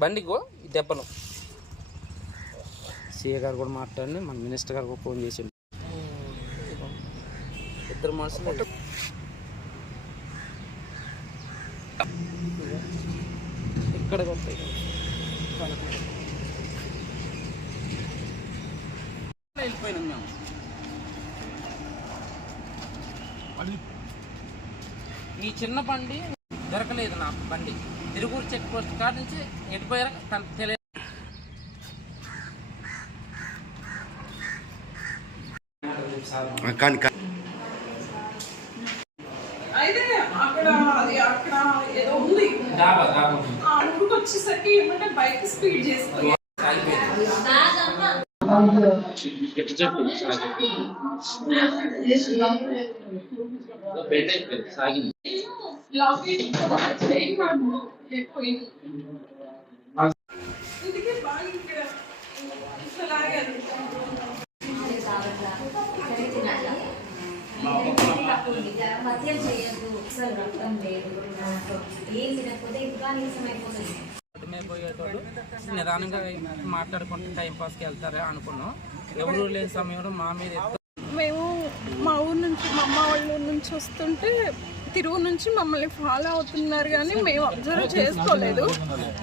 బండికో ఈ దెబ్బను. సీఏ గారు కూడా మాట్లాడి మన మినిస్టర్ గారు ఫోన్ చేసిండు. ఇద్దరు మనుషులు ఇక్కడ వెళ్ళిపోయినాం మేము. ఈ చిన్న బండి దొరకలేదు, నా బండి తిరుగురు చెక్ పోస్ట్ కాడ నుంచి ఎటుపోయారా తెలియదు. వచ్చేసరికి ఏమంటే బైక్ స్పీడ్ చేస్తుంది. మద్యం చేయద్దు, అసలు రక్తం లేదు, ఏం తినకపోతే ఇంకా నీరసం అయిపోతుంది. పోయేటోళ్ళు నిదానంగా మాట్లాడుకుంటూ టైంపాస్కి వెళ్తారా అనుకున్నాం. ఎవరు లేని సమయంలో మా మీద మేము మా ఊరు నుంచి మా అమ్మ వాళ్ళ ఊరు నుంచి వస్తుంటే తిరుగు నుంచి మమ్మల్ని ఫాలో అవుతున్నారు, కానీ మేము అబ్జర్వ్ చేసుకోలేదు.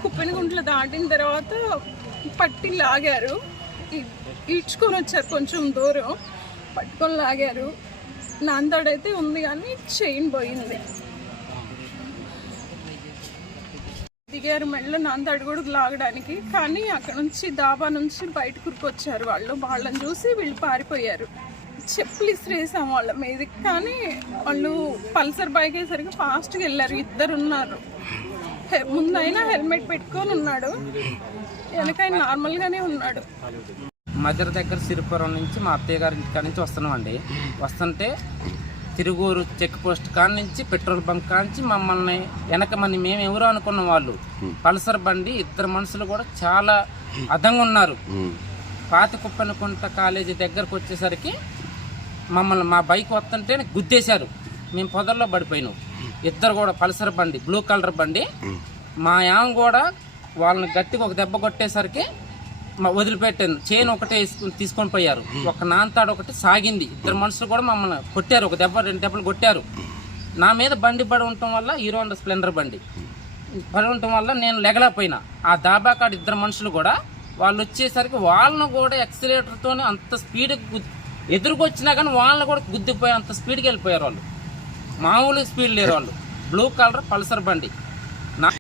కుప్పెనగుంట్ల దాటిన తర్వాత పట్టి లాగారు, ఈడ్చుకొని వచ్చారు, కొంచెం దూరం పట్టుకొని లాగారు. నాంతాడైతే ఉంది కానీ చైన్ పోయింది. దిగారు మెడలో నాంతాడు కూడా లాగడానికి, కానీ అక్కడ నుంచి దాబా నుంచి బయటకు వచ్చారు వాళ్ళు. వాళ్ళని చూసి వీళ్ళు పారిపోయారు. చెప్పులు ఇసిరేసాం వాళ్ళ మీదకి, కానీ వాళ్ళు పల్సర్ బైక్ అయ్యేసరికి ఫాస్ట్గా వెళ్ళారు. ఇద్దరు ఉన్నారు, ముందైనా హెల్మెట్ పెట్టుకొని ఉన్నాడు, వెనకైనా నార్మల్గానే ఉన్నాడు. మధ్య దగ్గర సిరిపురం నుంచి మా అత్తయ్య గారి ఇంటికాడ నుంచి వస్తున్నామండి. వస్తుంటే తిరుగురు చెక్ పోస్ట్ కాడ నుంచి పెట్రోల్ బంక్ కాడ నుంచి మమ్మల్ని వెనక మేము ఎవరు అనుకున్న వాళ్ళు పల్సర్ బండి ఇద్దరు మనుషులు కూడా చాలా అదంగా ఉన్నారు. పాతికుప్పనకుంట కాలేజీ దగ్గరకు వచ్చేసరికి మమ్మల్ని మా బైక్ వస్తుంటే గుద్దేశారు. మేము పొదల్లో పడిపోయినాం. ఇద్దరు కూడా పల్సర్ బండి బ్లూ కలర్ బండి. మా యాం కూడా వాళ్ళని గట్టిగా ఒక దెబ్బ కొట్టేసరికి వదిలిపెట్టాను. చైన్ ఒకటే తీసుకొని పోయారు. ఒక నాంతాడు ఒకటి సాగింది. ఇద్దరు మనుషులు కూడా మమ్మల్ని కొట్టారు, ఒక దెబ్బ 2 దెబ్బలు కొట్టారు. నా మీద బండి పడి ఉండటం వల్ల హీరో హోండా స్ప్లెండర్ బండి పడి ఉండటం వల్ల నేను లెగలేకపోయినా. ఆ దాబా కాడ ఇద్దరు మనుషులు కూడా వాళ్ళు వచ్చేసరికి వాళ్ళను కూడా ఎక్సిలేటర్తో అంత స్పీడ్ ఎదురుకొచ్చినా కానీ వాళ్ళని కూడా గుద్దిపోయి అంత స్పీడ్కి వెళ్ళిపోయారు వాళ్ళు. మామూలు స్పీడ్ లేరు వాళ్ళు. బ్లూ కలర్ పల్సర్ బండి.